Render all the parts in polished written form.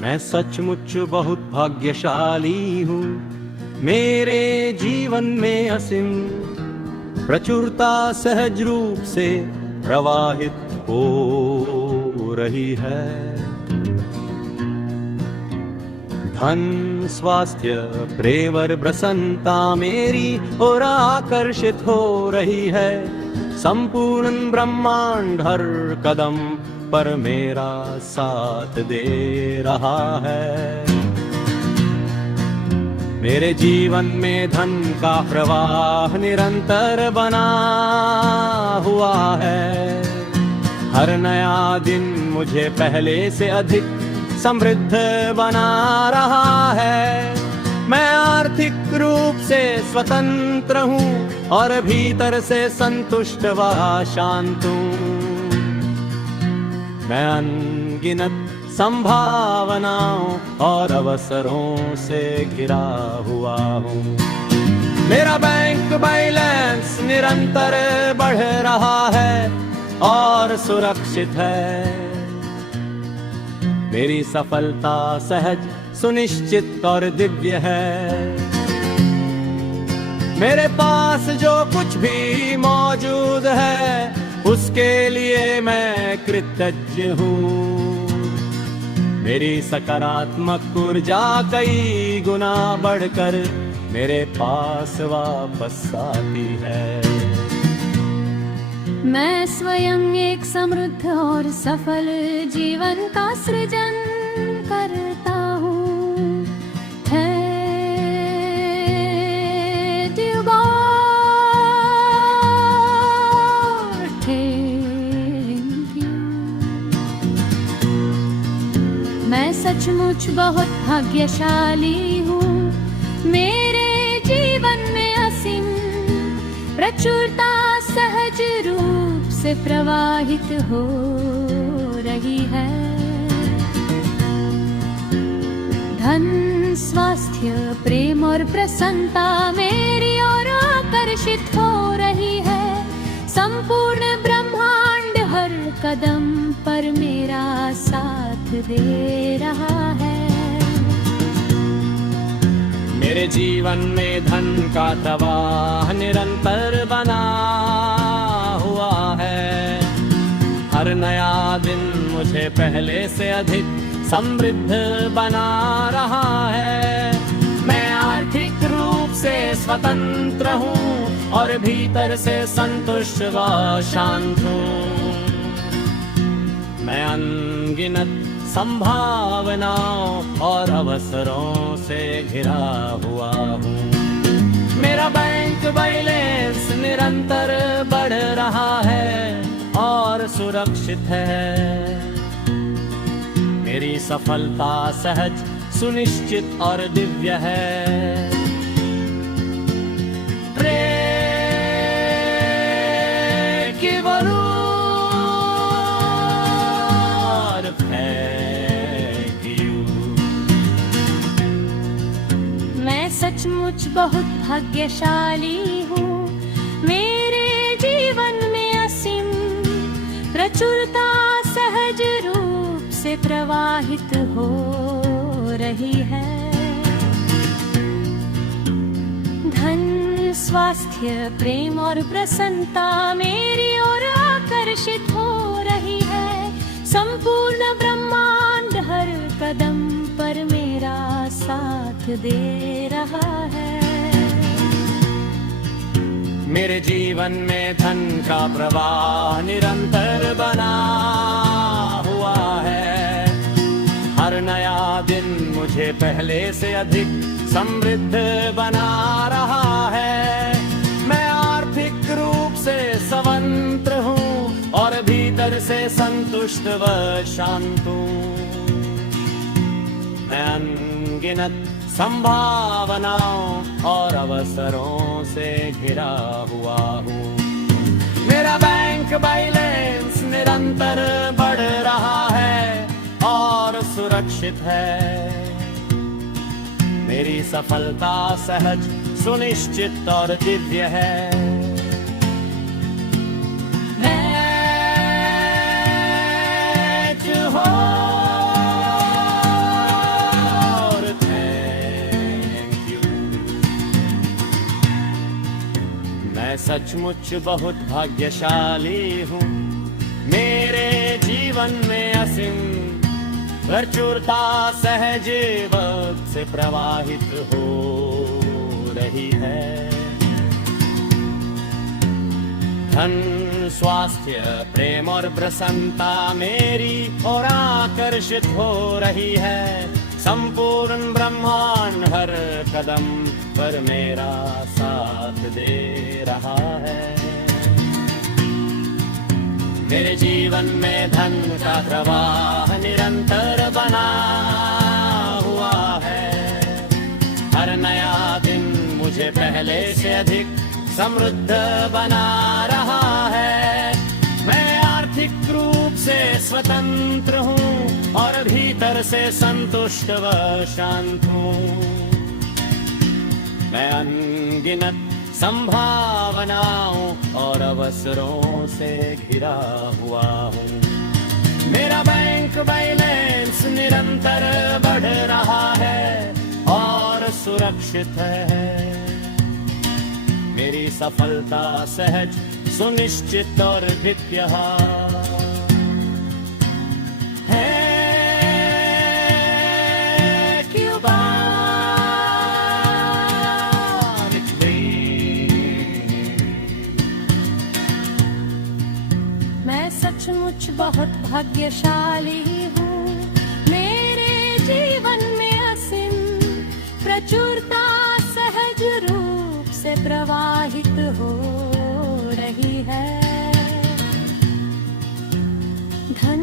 मैं सचमुच बहुत भाग्यशाली हूँ। मेरे जीवन में असीम प्रचुरता सहज रूप से प्रवाहित हो रही है। धन स्वास्थ्य प्रेम और प्रसन्नता मेरी ओर आकर्षित हो रही है। संपूर्ण ब्रह्मांड हर कदम पर मेरा साथ दे रहा है। मेरे जीवन में धन का प्रवाह निरंतर बना हुआ है। हर नया दिन मुझे पहले से अधिक समृद्ध बना रहा है। मैं आर्थिक रूप से स्वतंत्र हूँ और भीतर से संतुष्ट व शांत हूँ। मैं अनगिनत संभावनाओं और अवसरों से घिरा हुआ हूँ। मेरा बैंक बैलेंस निरंतर बढ़ रहा है और सुरक्षित है। मेरी सफलता सहज सुनिश्चित और दिव्य है। मेरे पास जो कुछ भी मौजूद है उसके लिए मैं कृतज्ञ हूँ। मेरी सकारात्मक ऊर्जा कई गुना बढ़कर मेरे पास वापस आती है। मैं स्वयं एक समृद्ध और सफल जीवन का सृजन करता हूँ। मैं सचमुच बहुत भाग्यशाली हूँ। मेरे जीवन में असीम प्रचुरता सहज रूप से प्रवाहित हो रही है। धन स्वास्थ्य प्रेम और प्रसन्नता मेरी ओर आकर्षित हो रही है। संपूर्ण ब्रह्मांड हर कदम पर मेरा साथ दे रहा है। मेरे जीवन में धन का प्रवाह निरंतर बना हुआ है। हर नया दिन मुझे पहले से अधिक समृद्ध बना रहा है। मैं आर्थिक रूप से स्वतंत्र हूँ और भीतर से संतुष्ट व शांत हूँ। मैं अनगिनत संभावनाओं और अवसरों से घिरा हुआ हूँ। मेरा बैंक बैलेंस निरंतर बढ़ रहा है और सुरक्षित है। मेरी सफलता सहज सुनिश्चित और दिव्य है। सचमुच बहुत भाग्यशाली हूँ। मेरे जीवन में असीम प्रचुरता सहज रूप से प्रवाहित हो रही है। धन स्वास्थ्य प्रेम और प्रसन्नता मेरी ओर आकर्षित हो रही है। संपूर्ण ब्रह्मांड हर कदम पर मेरा साथ दे रहा है। मेरे जीवन में धन का प्रवाह निरंतर बना हुआ है। हर नया दिन मुझे पहले से अधिक समृद्ध बना रहा है। मैं आर्थिक रूप से स्वतंत्र हूँ और भीतर से संतुष्ट व शांत हूँ। मैं अनगिनत संभावनाओं और अवसरों से घिरा हुआ हूँ। मेरा बैंक बैलेंस निरंतर बढ़ रहा है और सुरक्षित है। मेरी सफलता सहज सुनिश्चित और दिव्य है। सचमुच बहुत भाग्यशाली हूँ, मेरे जीवन में असीम प्रचुरता सहज वक्त से प्रवाहित हो रही है। धन स्वास्थ्य प्रेम और प्रसन्नता मेरी ओर आकर्षित हो रही है। संपूर्ण ब्रह्मांड हर कदम पर मेरा साथ दे रहा है। मेरे जीवन में धन का प्रवाह निरंतर बना हुआ है। हर नया दिन मुझे पहले से अधिक समृद्ध बना रहा है। मैं आर्थिक रूप से स्वतंत्र हूँ और भीतर से संतुष्ट व शांत हूँ। मैं अनगिनत संभावनाओं और अवसरों से घिरा हुआ हूँ। मेरा बैंक बैलेंस निरंतर बढ़ रहा है और सुरक्षित है। मेरी सफलता सहज सुनिश्चित और विद्या है। मैं सचमुच बहुत भाग्यशाली हूँ, मेरे जीवन में असीम प्रचुरता सहज रूप से प्रवाहित हो रही है। धन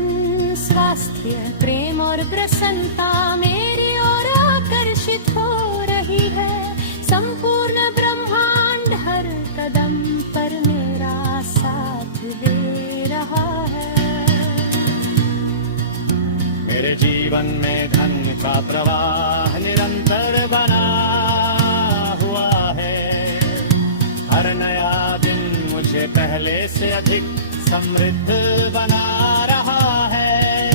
स्वास्थ्य प्रेम और प्रसन्नता मेरी ओर आकर्षित हो रही है। संपूर्ण ब्रह्मांड हर कदम पर मेरा साथ दे रहा है। मेरे जीवन में धन का प्रवाह निरंतर बना हुआ है। हर नया दिन मुझे पहले से अधिक समृद्ध बना रहा है।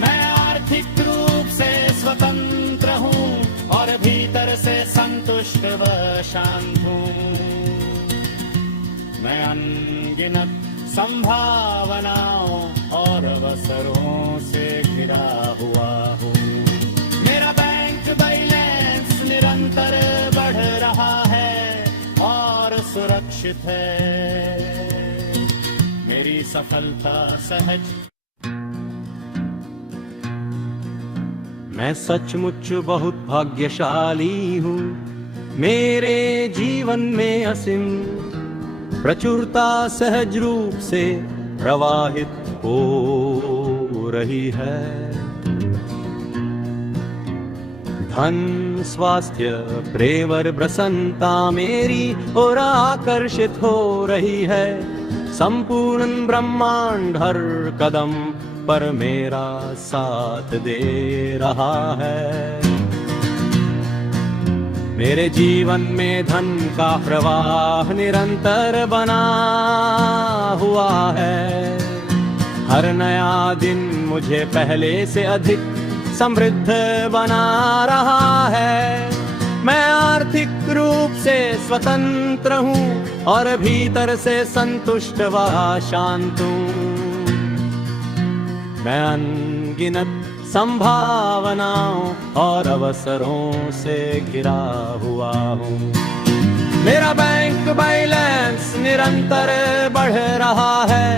मैं आर्थिक रूप से स्वतंत्र हूँ और भीतर से संतुष्ट व शांत हूँ। मैं अनगिनत संभावनाओं और अवसरों से घिरा हुआ हूँ। मेरा बैंक बैलेंस निरंतर बढ़ रहा है और सुरक्षित है। मेरी सफलता सहज। मैं सचमुच बहुत भाग्यशाली हूँ, मेरे जीवन में असीम प्रचुरता सहज रूप से प्रवाहित हो रही है। धन स्वास्थ्य प्रेम और प्रसन्नता मेरी ओर आकर्षित हो रही है। संपूर्ण ब्रह्मांड हर कदम पर मेरा साथ दे रहा है। मेरे जीवन में धन का प्रवाह निरंतर बना हुआ है। हर नया दिन मुझे पहले से अधिक समृद्ध बना रहा है। मैं आर्थिक रूप से स्वतंत्र हूँ और भीतर से संतुष्ट व शांत हूँ। मैं अनगिनत संभावनाओं और अवसरों से घिरा हुआ हूँ। मेरा बैंक बैलेंस निरंतर बढ़ रहा है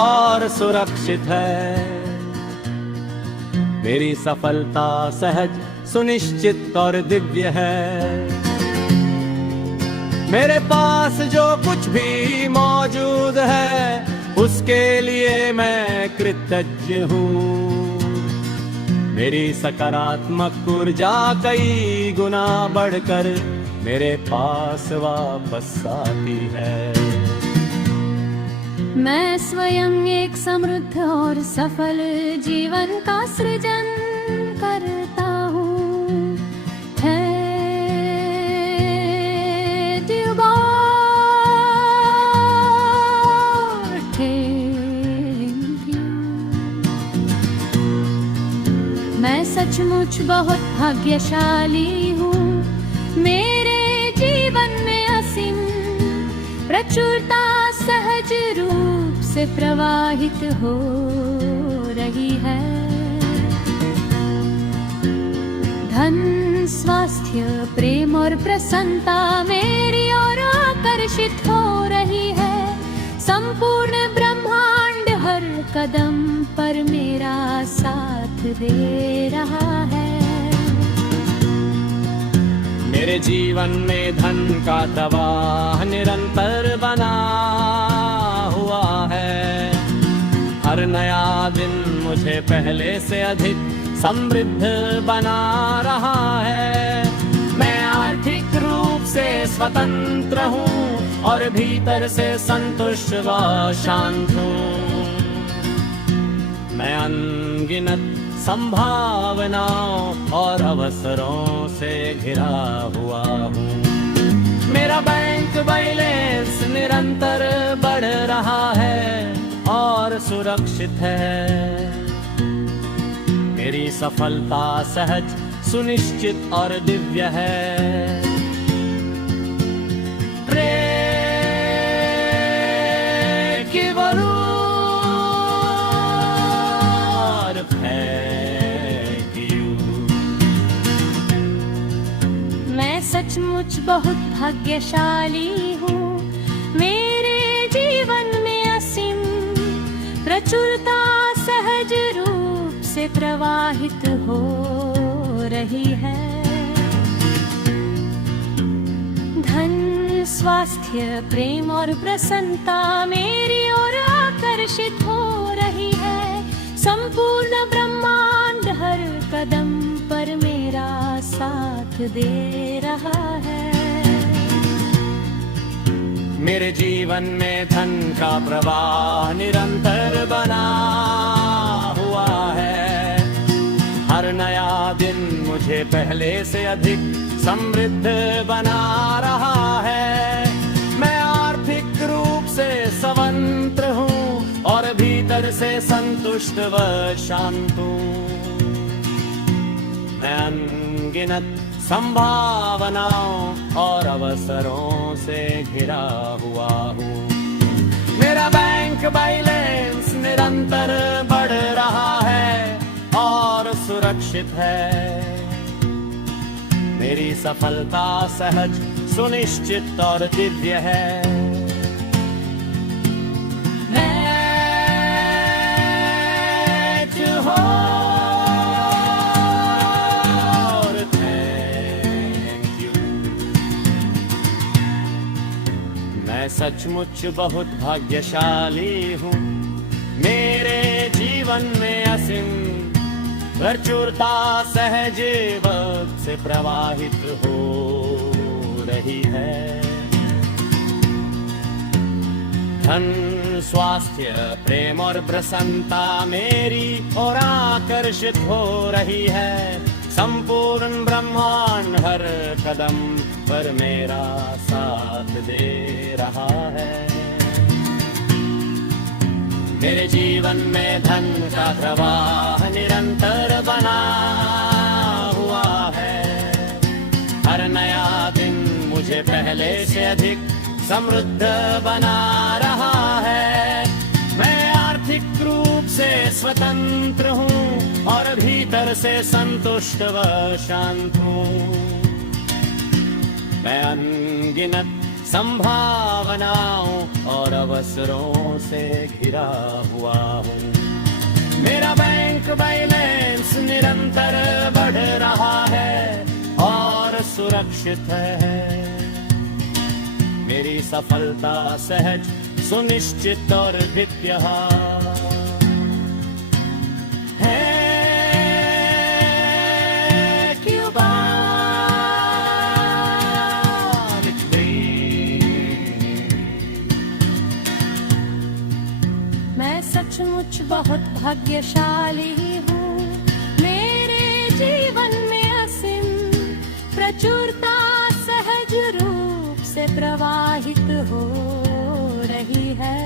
और सुरक्षित है। मेरी सफलता सहज सुनिश्चित और दिव्य है। मेरे पास जो कुछ भी मौजूद है उसके लिए मैं कृतज्ञ हूँ। मेरी सकारात्मक ऊर्जा कई गुना बढ़कर मेरे पास वापस आती है। मैं स्वयं एक समृद्ध और सफल जीवन का सृजन करता हूँ। मैं सचमुच बहुत भाग्यशाली हूँ, मेरे जीवन में असीम प्रचुरता सहज रूप से प्रवाहित हो रही है। धन स्वास्थ्य प्रेम और प्रसन्नता मेरी ओर आकर्षित हो रही है। संपूर्ण ब्रह्मांड हर कदम पर मेरा साथ दे रहा है। मेरे जीवन में धन का प्रवाह निरंतर बना हुआ है। हर नया दिन मुझे पहले से अधिक समृद्ध बना रहा है। मैं आर्थिक रूप से स्वतंत्र हूँ और भीतर से संतुष्ट व शांत हूँ। मैं अनगिनत संभावनाओं और अवसरों से घिरा हुआ हूँ। मेरा बैंक बैलेंस निरंतर बढ़ रहा है और सुरक्षित है। मेरी सफलता सहज सुनिश्चित और दिव्य है। मैं सचमुच बहुत भाग्यशाली हूँ। मेरे जीवन में असीम प्रचुरता सहज रूप से प्रवाहित हो रही है। धन स्वास्थ्य प्रेम और प्रसन्नता मेरी ओर आकर्षित हो रही है। संपूर्ण ब्रह्मांड हर कदम पर मेरा साथ दे रहा है। मेरे जीवन में धन का प्रवाह निरंतर बना हुआ है। हर नया दिन मुझे पहले से अधिक समृद्ध बना रहा है। मैं आर्थिक रूप से स्वतंत्र हूँ और भीतर से संतुष्ट व शांत हूँ। मैं अनगिनत संभावनाओं और अवसरों से घिरा हुआ हूँ। मेरा बैंक बैलेंस निरंतर बढ़ रहा है और सुरक्षित है। मेरी सफलता सहज सुनिश्चित और दिव्य है। मैं सचमुच बहुत भाग्यशाली हूँ। मेरे जीवन में असीम प्रचुरता सहज वक्त से प्रवाहित हो रही है। धन स्वास्थ्य प्रेम और प्रसन्नता मेरी ओर आकर्षित हो रही है। संपूर्ण ब्रह्मांड हर कदम पर मेरा साथ दे रहा है। मेरे जीवन में धन का प्रवाह निरंतर बना हुआ है। हर नया दिन मुझे पहले से अधिक समृद्ध बना रहा है। मैं आर्थिक रूप से स्वतंत्र हूँ और भीतर से संतुष्ट व शांत हूँ। मैं अनगिनत संभावनाओं और अवसरों से घिरा हुआ हूँ। मेरा बैंक बैलेंस निरंतर बढ़ रहा है और सुरक्षित है। मेरी सफलता सहज सुनिश्चित और दिव्य है। मैं सचमुच बहुत भाग्यशाली हूँ। मेरे जीवन में असीम प्रचुरता सहज रूप से प्रवाहित हो रही है।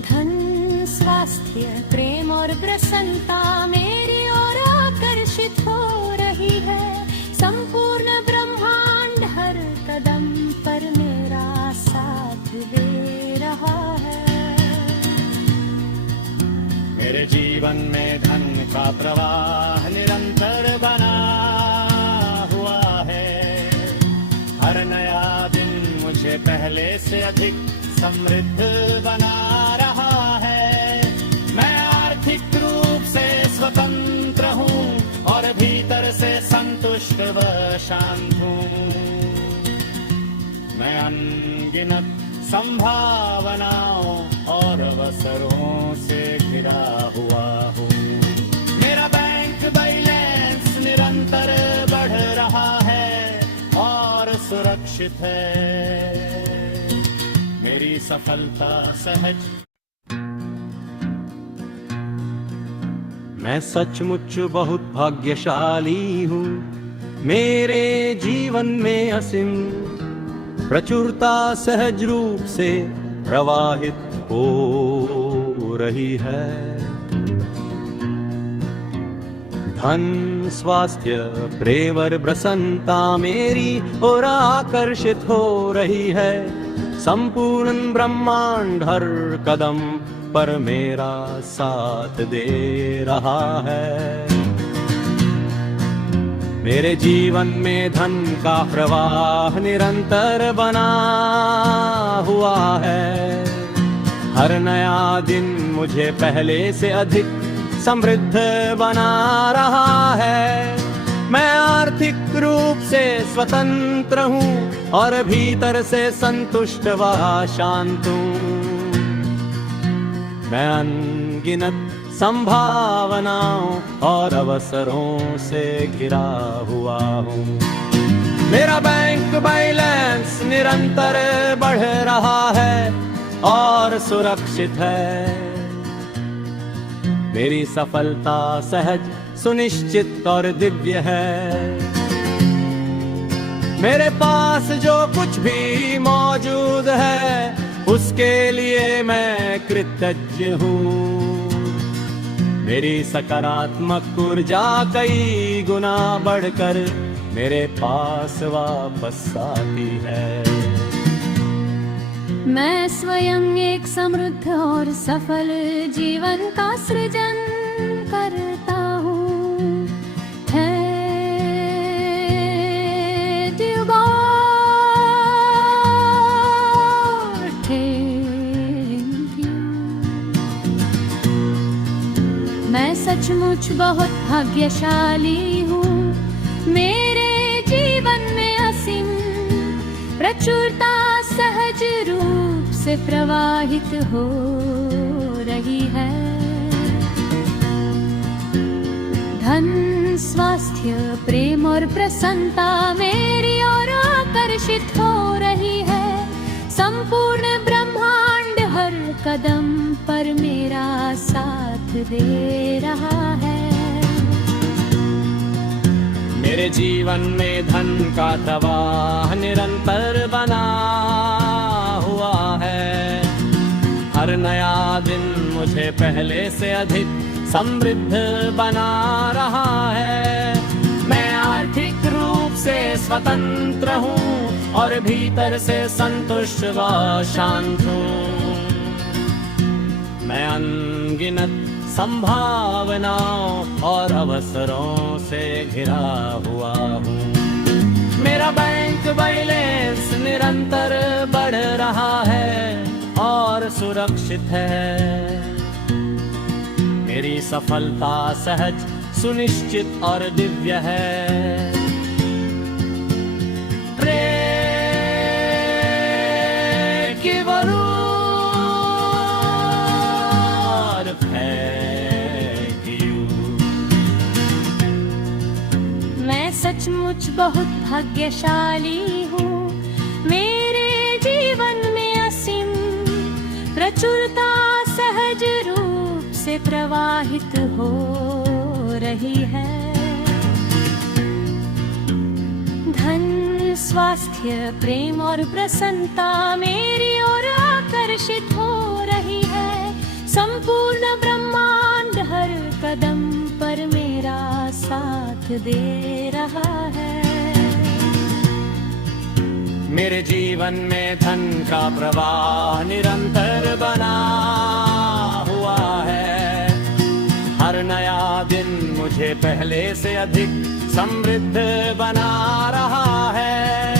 धन स्वास्थ्य प्रेम और प्रसन्नता मेरी ओर आकर्षित हो रही है। संपूर्ण ब्रह्मांड हर कदम पर जीवन में धन का प्रवाह निरंतर बना हुआ है। हर नया दिन मुझे पहले से अधिक समृद्ध बना रहा है। मैं आर्थिक रूप से स्वतंत्र हूँ और भीतर से संतुष्ट व शांत हूँ। मैं अनगिनत संभावनाओं और अवसरों से घिरा हुआ हूँ। मेरा बैंक बैलेंस निरंतर बढ़ रहा है और सुरक्षित है। मेरी सफलता सहज। मैं सचमुच बहुत भाग्यशाली हूँ। मेरे जीवन में असीम प्रचुरता सहज रूप से प्रवाहित हो रही है। धन, स्वास्थ्य, प्रेम और प्रसन्नता मेरी ओर आकर्षित हो रही है। संपूर्ण ब्रह्मांड हर कदम पर मेरा साथ दे रहा है। मेरे जीवन में धन का प्रवाह निरंतर बना हुआ है। हर नया दिन मुझे पहले से अधिक समृद्ध बना रहा है। मैं आर्थिक रूप से स्वतंत्र हूँ और भीतर से संतुष्ट व शांत हूँ। मैं अनगिनत संभावनाओं और अवसरों से घिरा हुआ हूँ। मेरा बैंक बैलेंस निरंतर बढ़ रहा है और सुरक्षित है। मेरी सफलता सहज, सुनिश्चित और दिव्य है। मेरे पास जो कुछ भी मौजूद है उसके लिए मैं कृतज्ञ हूँ। मेरी सकारात्मक ऊर्जा कई गुना बढ़कर मेरे पास वापस आती है। मैं स्वयं एक समृद्ध और सफल जीवन का सृजन करता हूँ। मैं सचमुच बहुत भाग्यशाली हूँ। मेरे जीवन में असीम प्रचुरता सहज रूप से प्रवाहित हो रही है। धन, स्वास्थ्य, प्रेम और प्रसन्नता मेरी ओर आकर्षित हो रही है। संपूर्ण ब्रह्मांड हर कदम पर मेरा साथ दे रहा है। मेरे जीवन में धन का प्रवाह निरंतर बना हुआ है। हर नया दिन मुझे पहले से अधिक समृद्ध बना रहा है। मैं आर्थिक रूप से स्वतंत्र हूँ और भीतर से संतुष्ट व शांत हूँ। मैं अनगिनत संभावनाओं और अवसरों से घिरा हुआ हूँ। मेरा बैंक बैलेंस निरंतर बढ़ रहा है और सुरक्षित है। मेरी सफलता सहज, सुनिश्चित और दिव्य है। सचमुच बहुत भाग्यशाली हूँ। मेरे जीवन में असीम प्रचुरता सहज रूप से प्रवाहित हो रही है। धन, स्वास्थ्य, प्रेम और प्रसन्नता मेरी ओर आकर्षित हो रही है। संपूर्ण ब्रह्मांड हर कदम पर मेरा साथ दे रहा है। मेरे जीवन में धन का प्रवाह निरंतर बना हुआ है। पहले से अधिक समृद्ध बना रहा है।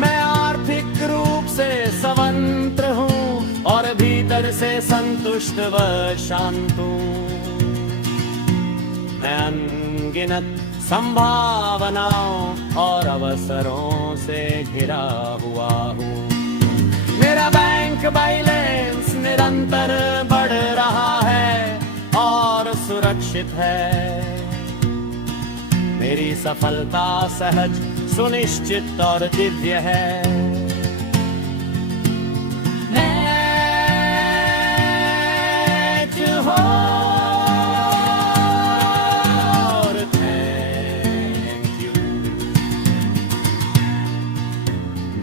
मैं आर्थिक रूप से स्वतंत्र हूँ और भीतर से संतुष्ट व शांत हूँ। मैं अनगिनत संभावनाओं और अवसरों से घिरा हुआ हूँ। मेरा बैंक बैलेंस निरंतर बढ़ रहा है और सुरक्षित है। मेरी सफलता सहज, सुनिश्चित और दिव्य है।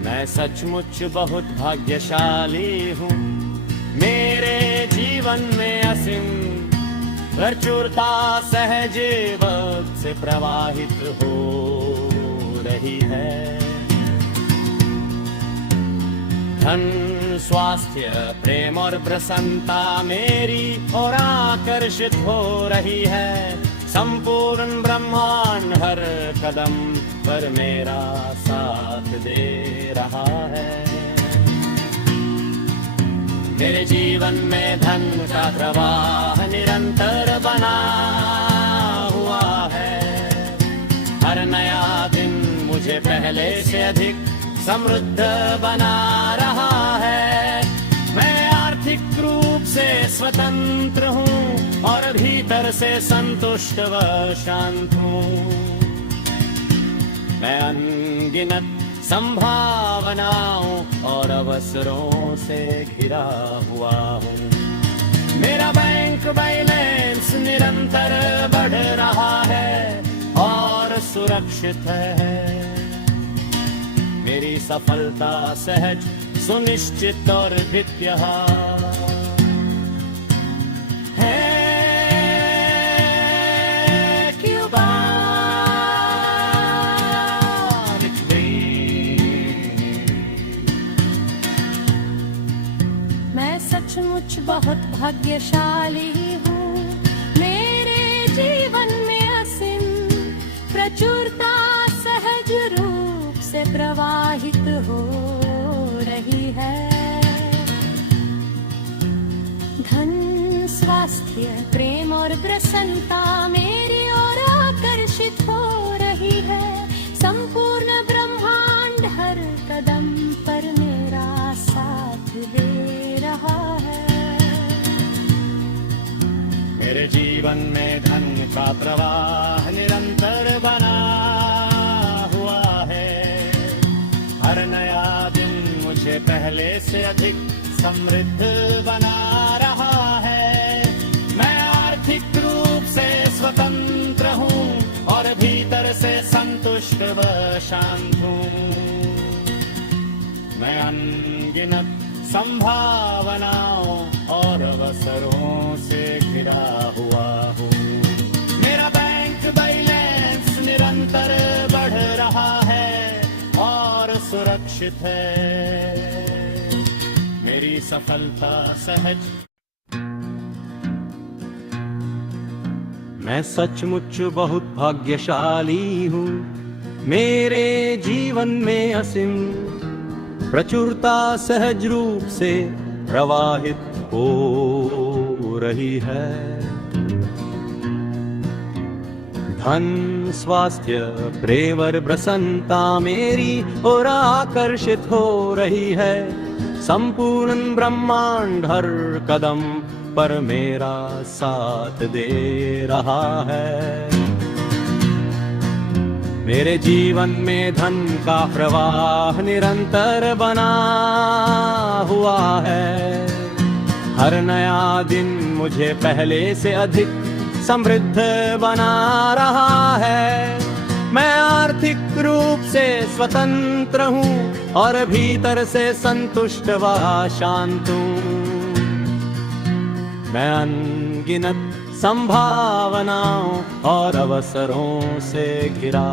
मैं सचमुच बहुत भाग्यशाली हूँ। मेरे जीवन में असीम प्रचुरता सहज वक्त से प्रवाहित हो रही है। धन, स्वास्थ्य, प्रेम और प्रसन्नता मेरी ओर आकर्षित हो रही है। संपूर्ण ब्रह्मांड हर कदम पर मेरा साथ दे रहा है। मेरे जीवन में धन का प्रवाह निरंतर बना हुआ है। हर नया दिन मुझे पहले से अधिक समृद्ध बना रहा है। मैं आर्थिक रूप से स्वतंत्र हूँ और भीतर से संतुष्ट व शांत हूँ। मैं अनगिनत संभावनाओं और अवसरों से घिरा हुआ हूँ। मेरा बैंक बैलेंस निरंतर बढ़ रहा है और सुरक्षित है। मेरी सफलता सहज, सुनिश्चित और वित्तीय है। मैं सचमुच बहुत भाग्यशाली हूँ। मेरे जीवन में असीम प्रचुरता सहज रूप से प्रवाहित हो रही है। धन, स्वास्थ्य, प्रेम और प्रसन्नता मेरी ओर आकर्षित हो रही है। संपूर्ण ब्रह्मांड हर कदम पर मेरा साथ दे रहा है। मेरे जीवन में धन का प्रवाह निरंतर बना हुआ है। हर नया दिन मुझे पहले से अधिक समृद्ध बना रहा है। मैं आर्थिक रूप से स्वतंत्र हूँ और भीतर से संतुष्ट व शांत हूँ। मैं अनगिनत संभावनाओं और अवसरों से घिरा हुआ हूँ। मेरा बैंक बैलेंस निरंतर बढ़ रहा है और सुरक्षित है। मेरी सफलता सहज। मैं सचमुच बहुत भाग्यशाली हूँ। मेरे जीवन में असीम प्रचुरता सहज रूप से प्रवाहित हो रही है। धन, स्वास्थ्य, प्रेम और प्रसन्नता मेरी ओर आकर्षित हो रही है। संपूर्ण ब्रह्मांड हर कदम पर मेरा साथ दे रहा है। मेरे जीवन में धन का प्रवाह निरंतर बना हुआ है। हर नया दिन मुझे पहले से अधिक समृद्ध बना रहा है। मैं आर्थिक रूप से स्वतंत्र हूँ और भीतर से संतुष्ट व शांत हूँ। मैं अनगिनत संभावनाओं और अवसरों से घिरा